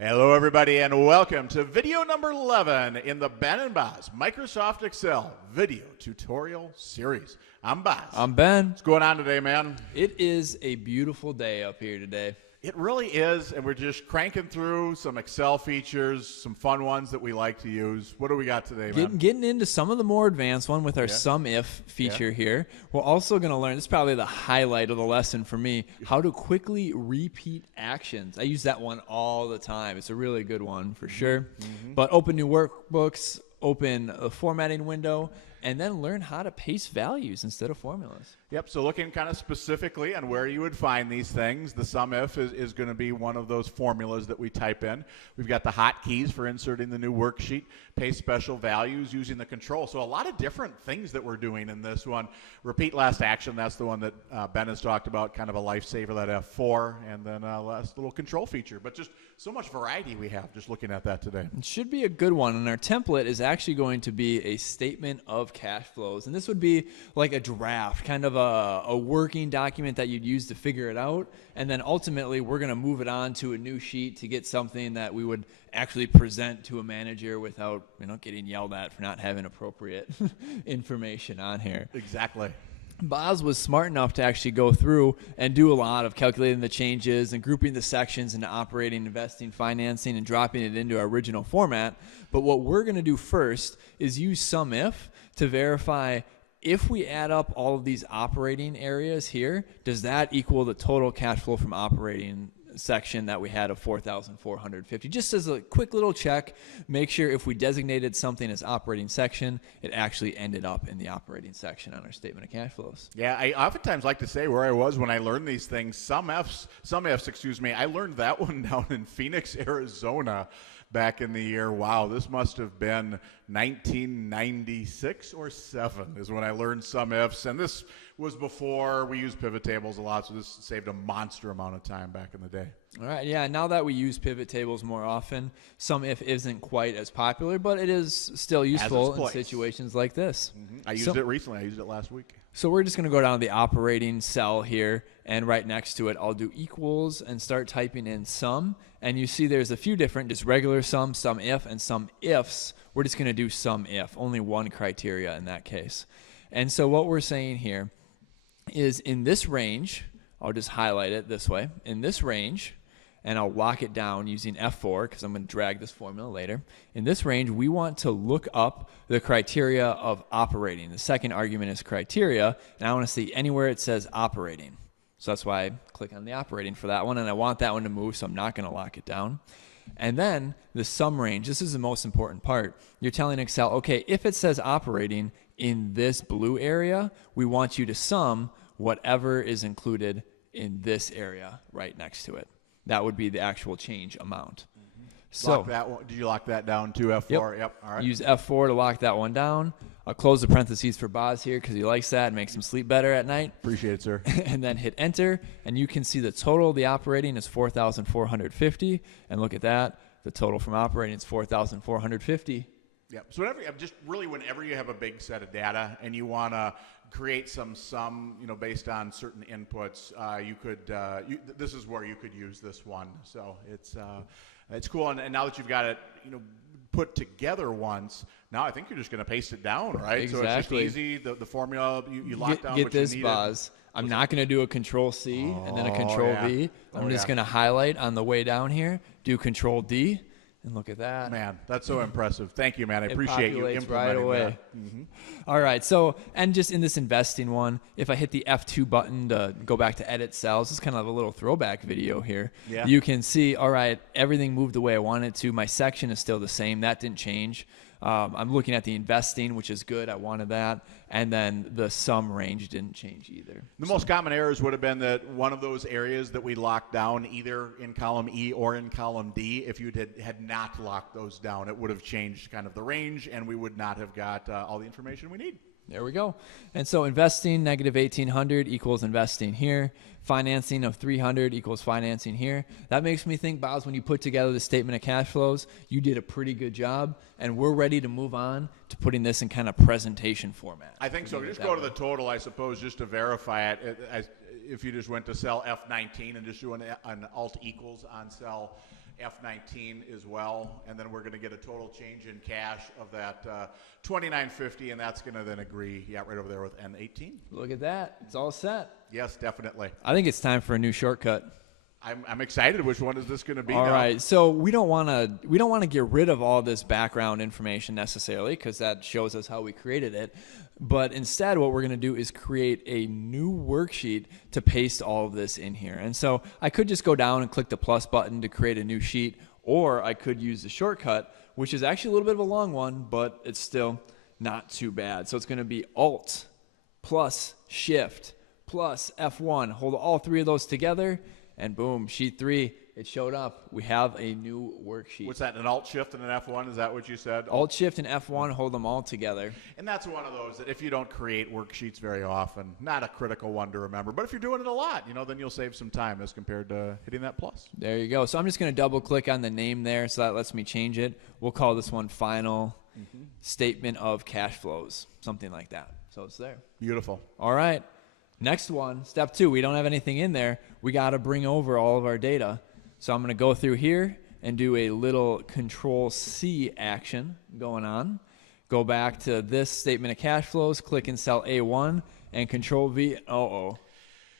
Hello, everybody, and welcome to video number 11 in the Ben and Boz Microsoft Excel video tutorial series. I'm Boz. I'm Ben. What's going on today, man? It is a beautiful day up here today. It really is, and we're just cranking through some Excel features, some fun ones that we like to use. What do we got today, man? Getting into some of the more advanced one with our SUMIF feature here. We're also going to learn, this is probably the highlight of the lesson for me, how to quickly repeat actions. I use that one all the time. It's a really good one for sure. But open new workbooks, open a formatting window, and then learn how to paste values instead of formulas. Yep, so looking kind of specifically on where you would find these things, the SUMIF is going to be one of those formulas that we type in. We've got the hotkeys for inserting the new worksheet, paste special values using the control. So a lot of different things that we're doing in this one. Repeat last action, that's the one that Ben has talked about, kind of a lifesaver, that F4, and then last little control feature. But just so much variety we have just looking at that today. It should be a good one, and our template is actually going to be a statement of cash flows. And this would be like a draft, kind of a working document that you'd use to figure it out, and then ultimately we're going to move it on to a new sheet to get something that we would actually present to a manager without getting yelled at for not having appropriate information on here. Exactly. Boz was smart enough to actually go through and do a lot of calculating the changes and grouping the sections into operating, investing, financing, and dropping it into our original format. But what we're going to do first is use SUMIF to verify if we add up all of these operating areas here, does that equal the total cash flow from operating section that we had of 4,450? Just as a quick little check, make sure if we designated something as operating section, it actually ended up in the operating section on our statement of cash flows. Yeah, I oftentimes like to say where I was when I learned these things. SUMIFs, I learned that one down in Phoenix, Arizona back in the year, wow, this must have been 1996 or 7 is when I learned SUMIFs, and this was before we used pivot tables a lot, so this saved a monster amount of time back in the day. All right, yeah, now that we use pivot tables more often, SUMIF isn't quite as popular, but it is still useful in situations like this. I used it recently. I used it last week. So we're just going to go down to the operating cell here, and right next to it, I'll do equals and start typing in sum. And you see there's a few different, just regular sum, SUMIF, and some ifs. We're just going to do SUMIF, only one criteria in that case. And so what we're saying here is in this range, I'll just highlight it this way, in this range, and I'll lock it down using F4 because I'm going to drag this formula later. In this range, we want to look up the criteria of operating. The second argument is criteria, and I want to see anywhere it says operating. So that's why I click on the operating for that one, and I want that one to move, so I'm not going to lock it down. And then the sum range, this is the most important part. You're telling Excel, okay, if it says operating in this blue area, we want you to sum whatever is included in this area right next to it. That would be the actual change amount. So lock that one. Did you lock that down to F4? Yep. All right. Use F4 to lock that one down. I'll close the parentheses for Boz here because he likes that and makes him sleep better at night. Appreciate it, sir. And then hit enter, and you can see the total of the operating is 4,450. And look at that. The total from operating is 4,450. Yep. So whenever you have a big set of data and you want to create some sum, based on certain inputs, you could. This is where you could use this one. So it's cool. And now that you've got it, put together once, now I think you're just going to paste it down, right? Exactly. So it's just easy. The formula you lock down. Get this, Boz. I'm not going to do a Control C and then a Control V. I'm just going to highlight on the way down here, do Control D. And look at that. Man, that's so impressive. Thank you, man. I appreciate you implementing right away. That. All right. So, and just in this investing one, if I hit the F2 button to go back to edit cells, this is kind of a little throwback video here. Yeah. You can see, all right, everything moved the way I wanted it to. My section is still the same. That didn't change. I'm looking at the investing, which is good. I wanted that. And then the sum range didn't change either. The most common errors would have been that one of those areas that we locked down either in column E or in column D, if you had not locked those down, it would have changed kind of the range, and we would not have got all the information we need. There we go. And so investing negative 1,800 equals investing here. Financing of 300 equals financing here. That makes me think, Boz, when you put together the statement of cash flows, you did a pretty good job, and we're ready to move on to putting this in kind of presentation format. I think so. Just go to the total, I suppose, just to verify it. If you just went to cell F19 and just do an alt equals on cell F19 as well, and then we're going to get a total change in cash of that $29.50, and that's going to then agree, right over there with N18. Look at that. It's all set. Yes, definitely. I think it's time for a new shortcut. I'm excited. Which one is this going to be? All now? right. So we don't want to get rid of all this background information necessarily, because that shows us how we created it. But instead, what we're going to do is create a new worksheet to paste all of this in here. And so I could just go down and click the plus button to create a new sheet, or I could use the shortcut, which is actually a little bit of a long one, but it's still not too bad. So it's going to be Alt plus Shift plus F1. Hold all three of those together, and boom, sheet 3, it showed up. We have a new worksheet. What's that, an Alt-Shift and an F1? Is that what you said? Alt-Shift and F1, hold them all together. And that's one of those that if you don't create worksheets very often, not a critical one to remember. But if you're doing it a lot, then you'll save some time as compared to hitting that plus. There you go. So I'm just going to double-click on the name there, so that lets me change it. We'll call this one Final Statement of Cash Flows, something like that. So it's there. Beautiful. All right. Next one, step 2, we don't have anything in there. We got to bring over all of our data. So I'm going to go through here and do a little Control-C action going on. Go back to this statement of cash flows, click in cell A1, and Control-V.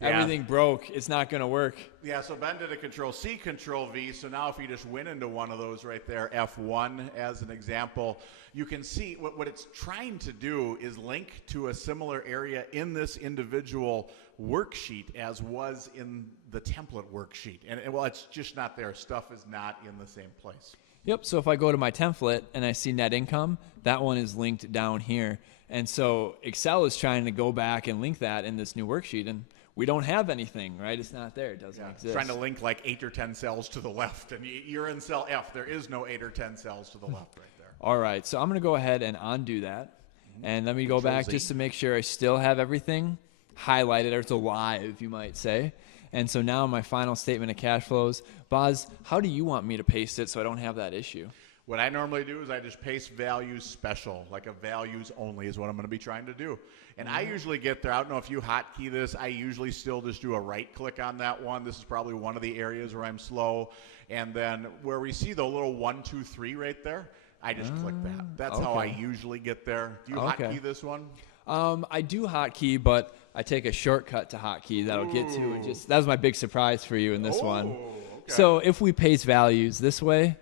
Everything broke. It's not going to work. Yeah, so Ben did a Control-C, Control-V. So now if you just went into one of those right there, F1 as an example, you can see what it's trying to do is link to a similar area in this individual worksheet as was in the template worksheet. And well, it's just not there. Stuff is not in the same place. Yep, so if I go to my template and I see net income, that one is linked down here. And so Excel is trying to go back and link that in this new worksheet, and we don't have anything, right? It's not there. It doesn't exist. It's trying to link like 8 or 10 cells to the left, and you're in cell F. There is no 8 or 10 cells to the left right there. All right, so I'm going to go ahead and undo that. And let me go back just to make sure I still have everything highlighted, or it's alive, you might say. And so now my final statement of cash flows. Boz, how do you want me to paste it so I don't have that issue? What I normally do is I just paste values special, like a values only is what I'm going to be trying to do. And I usually get there. I don't know if you hotkey this. I usually still just do a right click on that one. This is probably one of the areas where I'm slow. And then where we see the little 1, 2, 3 right there, I just click that. That's how I usually get there. Do you hotkey this one? I do hotkey, but I take a shortcut to hotkey that I'll get to. That was my big surprise for you in this one. Okay. So if we paste values this way,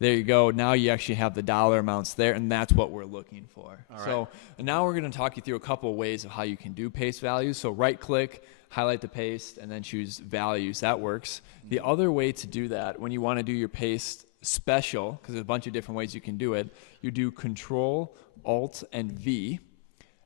there you go. Now you actually have the dollar amounts there, and that's what we're looking for. So now we're going to talk you through a couple of ways of how you can do paste values. So right-click, highlight the paste, and then choose values. That works. The other way to do that, when you want to do your paste special, because there's a bunch of different ways you can do it, you do Control, Alt, and V.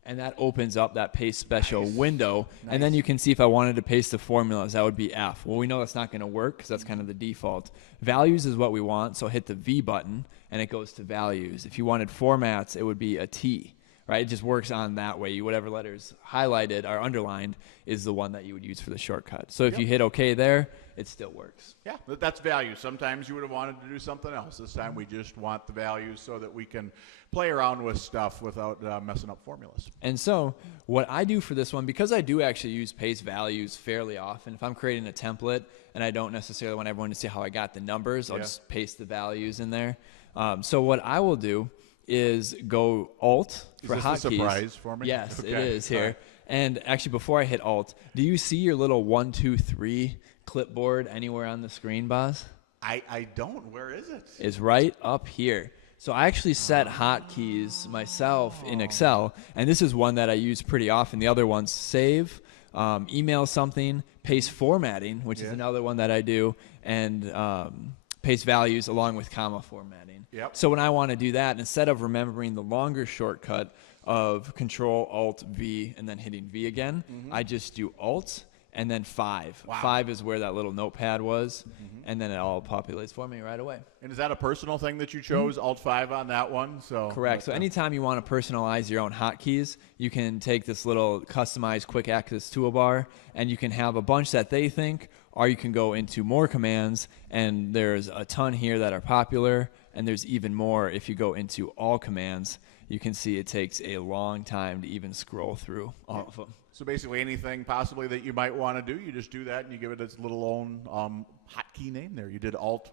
And that opens up that paste special window. And then you can see if I wanted to paste the formulas, that would be F. Well, we know that's not going to work because that's kind of the default. Values is what we want, so hit the V button, and it goes to values. If you wanted formats, it would be a T, right? It just works on that way. Whatever letters highlighted or underlined is the one that you would use for the shortcut. So if you hit OK there, it still works. Yeah, that's value. Sometimes you would have wanted to do something else. This time we just want the values so that we can play around with stuff without messing up formulas. And so what I do for this one, because I do actually use paste values fairly often, if I'm creating a template and I don't necessarily want everyone to see how I got the numbers, I'll just paste the values in there. So what I will do is go Alt for hotkeys. Is this a surprise for me? Yes, it is here. And actually, before I hit Alt, do you see your little 1, 2, 3 clipboard anywhere on the screen, Boz? I don't. Where is it? It's right up here. So I actually set hotkeys myself in Excel, and this is one that I use pretty often. The other one's save, email something, paste formatting, which is another one that I do, and paste values along with comma formatting. Yep. So when I want to do that, instead of remembering the longer shortcut of Control, Alt, V, and then hitting V again, I just do Alt and then 5. Wow. 5 is where that little notepad was, and then it all populates for me right away. And is that a personal thing that you chose, Alt 5 on that one? So Correct. So anytime you want to personalize your own hotkeys, you can take this little customized quick access toolbar, and you can have a bunch that they think, or you can go into more commands, and there's a ton here that are popular, and there's even more if you go into all commands. You can see it takes a long time to even scroll through all of them. So basically anything possibly that you might want to do, you just do that and you give it its little own hotkey name there. You did Alt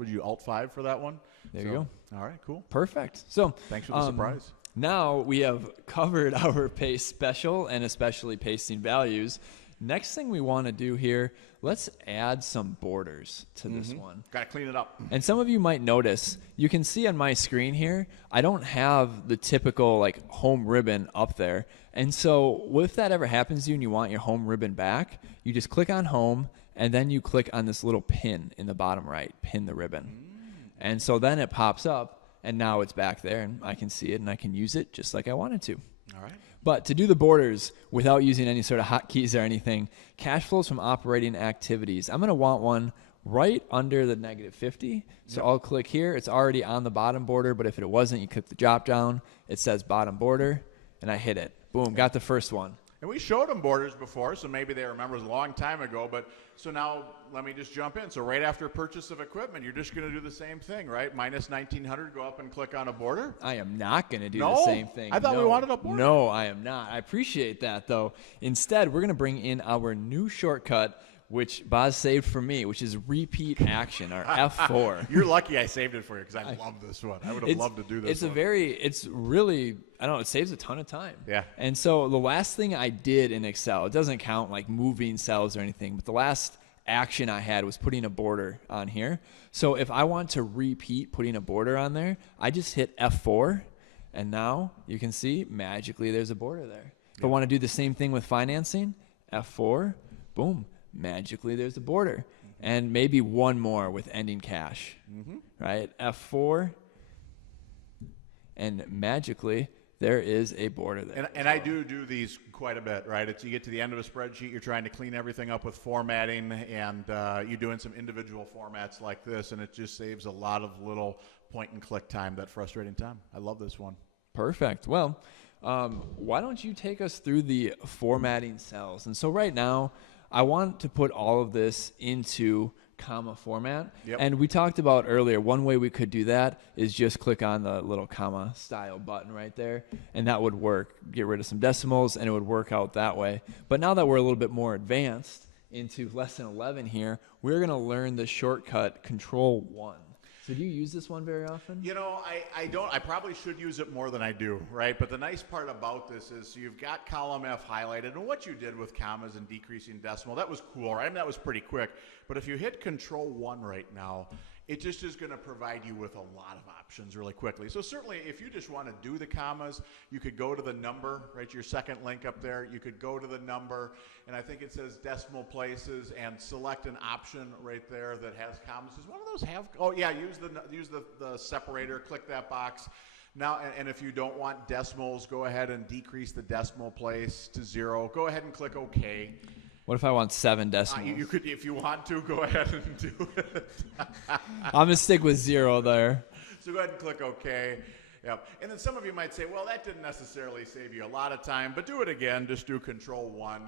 5 for that one? There you go. All right, cool. Perfect. So Thanks for the surprise. Now we have covered our paste special and especially pasting values. Next thing we want to do here, let's add some borders to this one. Got to clean it up. And some of you might notice, you can see on my screen here, I don't have the typical like home ribbon up there. And so if that ever happens to you and you want your home ribbon back, you just click on home and then you click on this little pin in the bottom right, pin the ribbon. And so then it pops up and now it's back there and I can see it and I can use it just like I wanted to. All right. But to do the borders without using any sort of hotkeys or anything, cash flows from operating activities. I'm going to want one right under the -50. So I'll click here. It's already on the bottom border, but if it wasn't, you click the drop down. It says bottom border, and I hit it. Boom, got the first one. And we showed them borders before, so maybe they remember it was a long time ago. But so now let me just jump in. So right after purchase of equipment, you're just going to do the same thing, right? Minus 1900, go up and click on a border. I am not going to do No? the same thing. I thought we wanted a border. No, I am not. I appreciate that, though. Instead, we're going to bring in our new shortcut, which Boz saved for me, which is repeat action, or F4. You're lucky I saved it for you because I love this one. I would have loved to do this. It's really, I don't know, it saves a ton of time. Yeah. And so the last thing I did in Excel, it doesn't count like moving cells or anything, but the last action I had was putting a border on here. So if I want to repeat putting a border on there, I just hit F4, and now you can see magically there's a border there. If I want to do the same thing with financing, F4, boom. Magically there's a border, and maybe one more with ending cash, right? F4, and magically there is a border there. And I do these quite a bit, right? It's you get to the end of a spreadsheet, you're trying to clean everything up with formatting, and you're doing some individual formats like this, and it just saves a lot of little point and click time, that frustrating time. I love this one. Perfect. Well, why don't you take us through the formatting cells? And so right now, I want to put all of this into comma format. Yep. And we talked about earlier, one way we could do that is just click on the little comma style button right there, and that would work. Get rid of some decimals, and it would work out that way. But now that we're a little bit more advanced into lesson 11 here, we're going to learn the shortcut Control-1. So do you use this one very often? You know, I don't. I probably should use it more than I do, right? But the nice part about this is you've got column F highlighted, and what you did with commas and decreasing decimal, that was cool, right? I mean, that was pretty quick. But if you hit Control-1 right now, it just is going to provide you with a lot of options really quickly. So certainly if you just want to do the commas, you could go to the number, right? Your second link up there, you could go to the number, and I think it says decimal places, and select an option right there that has commas. Does one of those have, oh yeah, use the separator, click that box. Now, and if you don't want decimals, go ahead and decrease the decimal place to 0. Go ahead and click OK. What if I want 7 decimals? You could, if you want to, go ahead and do it. I'm going to stick with 0 there. So go ahead and click OK. Yep. And then some of you might say, well, that didn't necessarily save you a lot of time, but do it again. Just do Control-1.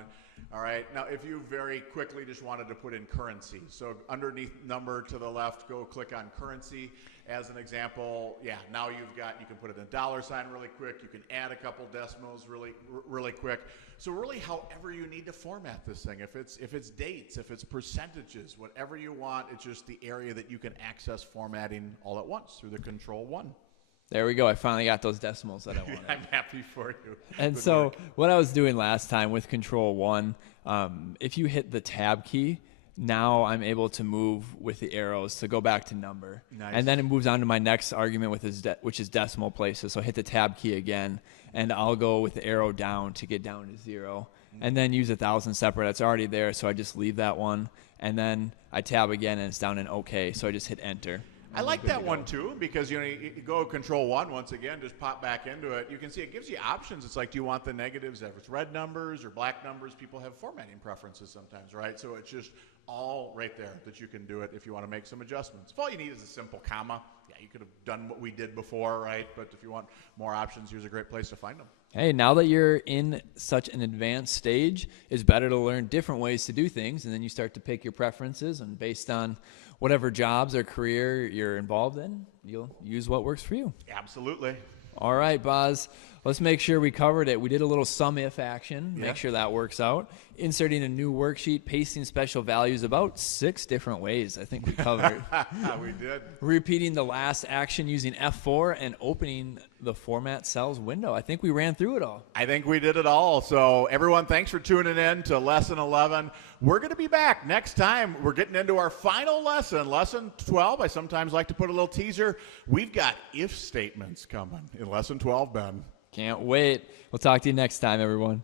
All right. Now, if you very quickly just wanted to put in currency, so underneath number to the left, go click on currency. As an example, yeah, now you can put in a $sign really quick. You can add a couple decimals really quick. So really, however you need to format this thing, if it's dates, if it's percentages, whatever you want, it's just the area that you can access formatting all at once through the Control-1. There we go. I finally got those decimals that I wanted. I'm happy for you. And Good so work. what I was doing last time with Control-1, if you hit the Tab key, now I'm able to move with the arrows to go back to number. Nice. And then it moves on to my next argument, which is decimal places. So hit the Tab key again, and I'll go with the arrow down to get down to 0. And then use 1,000 separate. It's already there, so I just leave that one. And then I tab again, and it's down in OK, so I just hit Enter. I like that one too, because you go Control-1 once again, just pop back into it. You can see it gives you options. It's like, do you want the negatives if it's red numbers or black numbers? People have formatting preferences sometimes, right? So it's just all right there that you can do it if you want to make some adjustments. If all you need is a simple comma, yeah, you could have done what we did before, right? But if you want more options, here's a great place to find them. Hey, now that you're in such an advanced stage, it's better to learn different ways to do things, and then you start to pick your preferences, and based on whatever jobs or career you're involved in, you'll use what works for you. Absolutely. All right, Boz, Let's make sure we covered it. We did a little SUMIF action. Yeah. Make sure that works out. Inserting a new worksheet, pasting special values about 6 different ways I think we covered. We did. Repeating the last action using F4 and opening the format cells window. I think we ran through it all. I think we did it all. So everyone, thanks for tuning in to Lesson 11. We're going to be back next time. We're getting into our final lesson, Lesson 12. I sometimes like to put a little teaser. We've got if statements coming in Lesson 12, Ben. Can't wait. We'll talk to you next time, everyone.